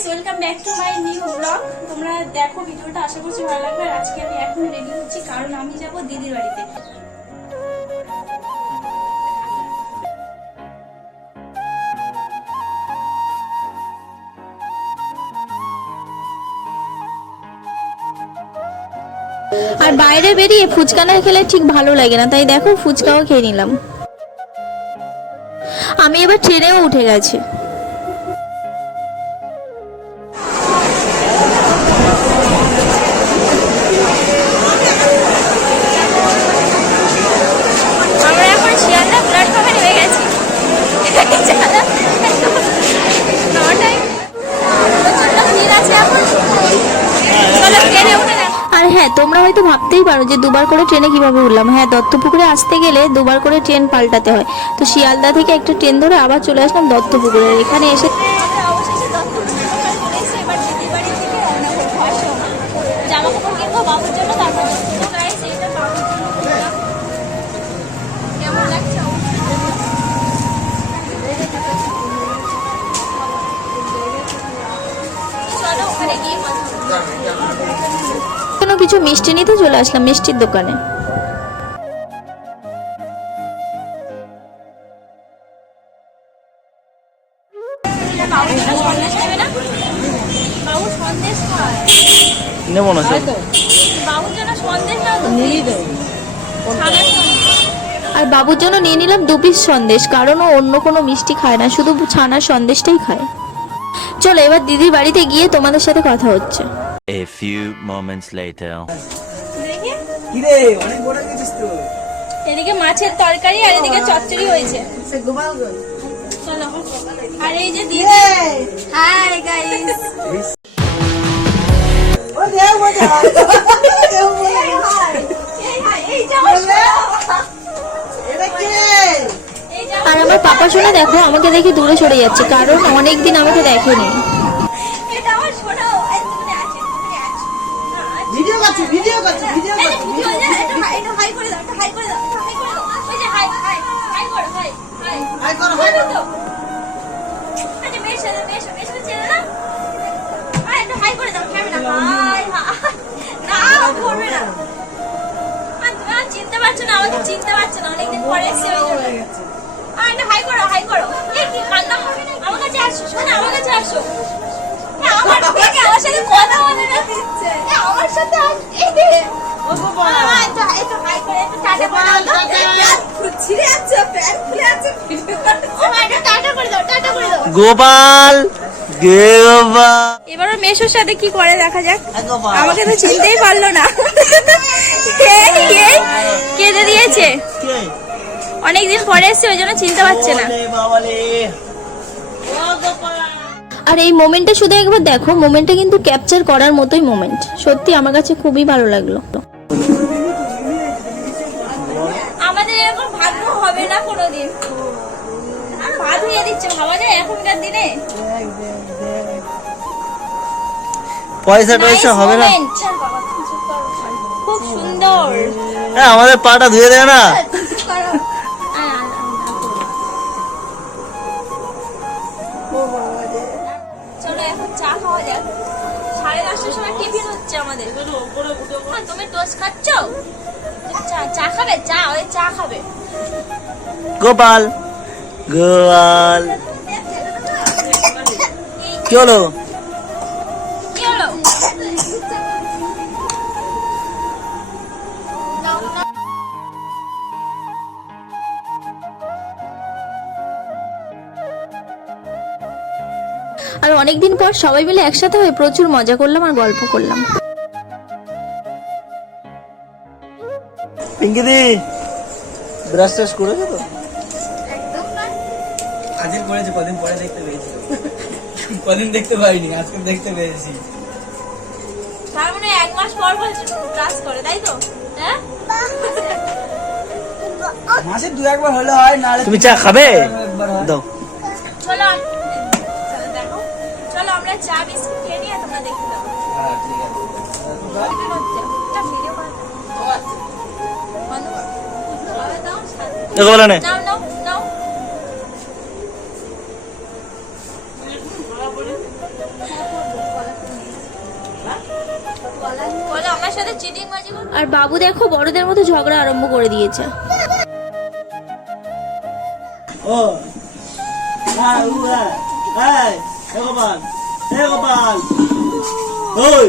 Guys, welcome back to my new blog. তোমরা দেখো ভিডিওটা, আশা করছি ভালো লাগবে। আর আজকে আমি এখন রেডি হচ্ছি, কারণ আমি যাব দিদির বাড়িতে। আর বাইরে বেরিয়ে ফুচকা না খেলে ঠিক ভালো লাগে না, তাই দেখো ফুচকাও খেয়ে নিলাম। আমি এবার ট্রেনেও উঠে গেছি। আমরা এখন শিয়ালদা প্ল্যাটফর্মে নেমে গেছি। আর হ্যাঁ, তোমরা হয়তো ভাবতেই পারো যে দুবার করে ট্রেনে কিভাবে উঠলাম। হ্যাঁ, দত্তপুকুরে আসতে গেলে দুবার করে ট্রেন পাল্টাতে হয়। তো শিয়ালদা থেকে একটা ট্রেন ধরে আবার চলে আসলাম দত্তপুকুরে। এখানে এসে জামা কাপড় কিনবো বাবুর জন্য, তারপর কেমন লাগছে চলো ওখানে গিয়ে কোনো কিছু মিষ্টি নিতে চলে আসলাম মিষ্টির দোকানে। নেবো না সব। আর বাবুর জন্য নিয়ে নিলাম 2 পিস সন্দেশ, কারণ ও অন্য কোনো মিষ্টি খায় না, শুধু ছানার সন্দেশটাই খায়। চলো এবার দিদির বাড়িতে গিয়ে তোমাদের সাথে কথা হচ্ছে। A few moments later. কিরে অনেক বড় গেছিস তো। এদিকে মাছের তরকারি আর এদিকে চচ্চড়ি হয়েছে। চলো। আর এই যে দিদি, হাই গাইস। ও দেও মজা। এই যে আমার এটা কে? আর আমার পাপা শোনা দেখো আমাকে দেখে দূরে সরে যাচ্ছে, কারণ অনেকদিন আমাকে দেখেনি। এটা আমার ছোট, এই তুমি আছো, তুমি আছো। ভিডিও করছি, ভিডিও করছি, ভিডিও করছি। এটা হাই করে দাও, এটা হাই করে দাও, এটা হাই করে দাও। ওই যে হাই হাই হাই করো, হাই হাই হাই করো, হাই করো। আচ্ছা মেশো চেনে না। হাই একটু হাই করে দাও, ক্যামেরা হাই হাই। না করবে না। তুমি চিনতে পারছো না, আমাকে চিনতে পারছো না, অনেকদিন পরে এসে ওই জন্য। আর একটু হাই করো, হাই করো। এই কি কান্না করবে না, আমার কাছে আসো, শোনো আমার কাছে আসো। আমার থেকে আমার সাথে কথা বলে না দিচ্ছে। আমার সাথে এই যে ও বাবা, একটু হাই করে একটু টাটা করে দাও। ছিড়ে আছে, প্যান্ট খুলে আছে, ভিডিও করছে। ও একটু টাটা করে দাও, টাটা করে দাও। গোপাল গোপাল। এবার মেশোর সাথে কি করে দেখা যাক। গোপাল আমাকে তো চিনতেই পারলো না। কেঁদে দিয়েছে, কে? অনেকদিন পরে এসছে ওই জন্য চিনতে পারছে না। ওলে বাবালে। ও গোপাল। আর এই মোমেন্টটা শুধু একবার দেখো, মোমেন্টটা কিন্তু ক্যাপচার করার মতোই মোমেন্ট। সত্যি আমার কাছে খুবই ভালো লাগলো। আমাদের এরকম ভাগ্য হবে না কোনোদিন। ভাত হয়ে দিচ্ছে, ভাবা যায় এখনকার দিনে। পয়সা টয়সা হবে না। Moment. খুব সুন্দর। হ্যাঁ আমাদের পাটা ধুয়ে দেয় না। চলো এখন চা খাওয়া যাক। 10:30টার সময় টিফিন হচ্ছে আমাদের। তুমি টোস্ট খাচ্ছ? চা খাবে? ওই চা খাবে। গোপাল গোপাল। কি হলো? কি হলো? আর অনেকদিন পর সবাই মিলে একসাথে হয়ে প্রচুর মজা করলাম আর গল্প করলাম। পিঙ্কি দি ব্রাশ টাশ করেছো তো? একদম না। আজকে করেছি, কদিন পরে দেখতে পেয়েছি। কদিন দেখতে পাইনি, আজকে দেখতে পেয়েছি। তার মানে 1 মাস পর ক্লাস করে, তাই তো? হ্যাঁ, মাসে 2-1 হলে হয় না। তুমি চা খাবে? দাও। চলো দেখো, চলো আমরা চা বিস্কুট খেয়ে নিয়ে তোমরা দেখতে দাও। হ্যাঁ ঠিক আছে। এটা ভিডিও বানাও। বন্ধ করো। দাও, দেখো বলে নে। নাও নাও নাও। বলো আমার সাথে চিটিং বাজি করো। আর বাবু দেখো বড়দের মতো ঝগড়া আরম্ভ করে দিয়েছে। ও হ্যাঁ হ্যাঁ গোপাল গোপাল ওই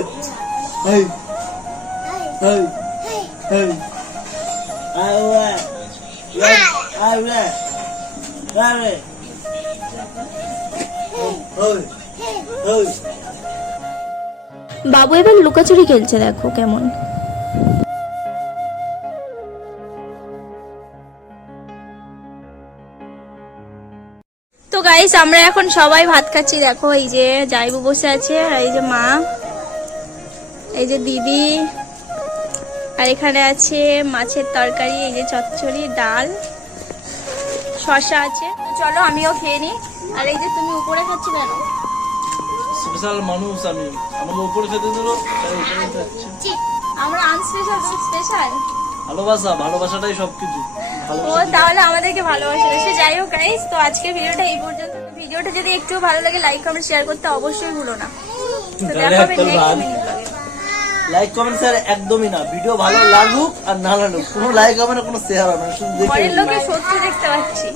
এই এই এই বাবু এবার লুকাচুরি খেলছে, দেখো কেমন। তো গাইস আমরা এখন সবাই ভাত খাচ্ছি, দেখো এই যে জাইবু বসে আছে, আর এই যে মা, এই যে দিদি, আর এখানে আছে মাছের তরকারি, এই যে চচ্চড়ি, ডাল, শসা আছে। তো চলো আমিও খেয়ে নিই। আর এই যে তুমি উপরে খাচ্ছি কেন? স্পেশাল মানুষ আমি, আমাকে উপরে খেতে দিলো তাই উপরে খাচ্ছি। আমরা আনস্পেশাল, তুমি স্পেশাল। ভালোবাসা, ভালোবাসাটাই সবকিছু। ও তাহলে আমাদেরকে ভালোবাসে। সে যাই হোক গাইস, তো আজকে ভিডিওটা এই পর্যন্ত। ভিডিওটা যদি একটু ভালো লাগে লাইক কমেন্ট শেয়ার করতে অবশ্যই ভুলো না। তো দেখা হবে নেক্সট মিনি ব্লগে। লাইক কমেন্ট শেয়ার একদমই না, ভিডিও ভালো লাগুক আর না লাগুক, কোনো লাইক হবে না, কোনো শেয়ার হবে না, শুধু দেখে পরের লোকে সত্যি দেখতে পাচ্ছি।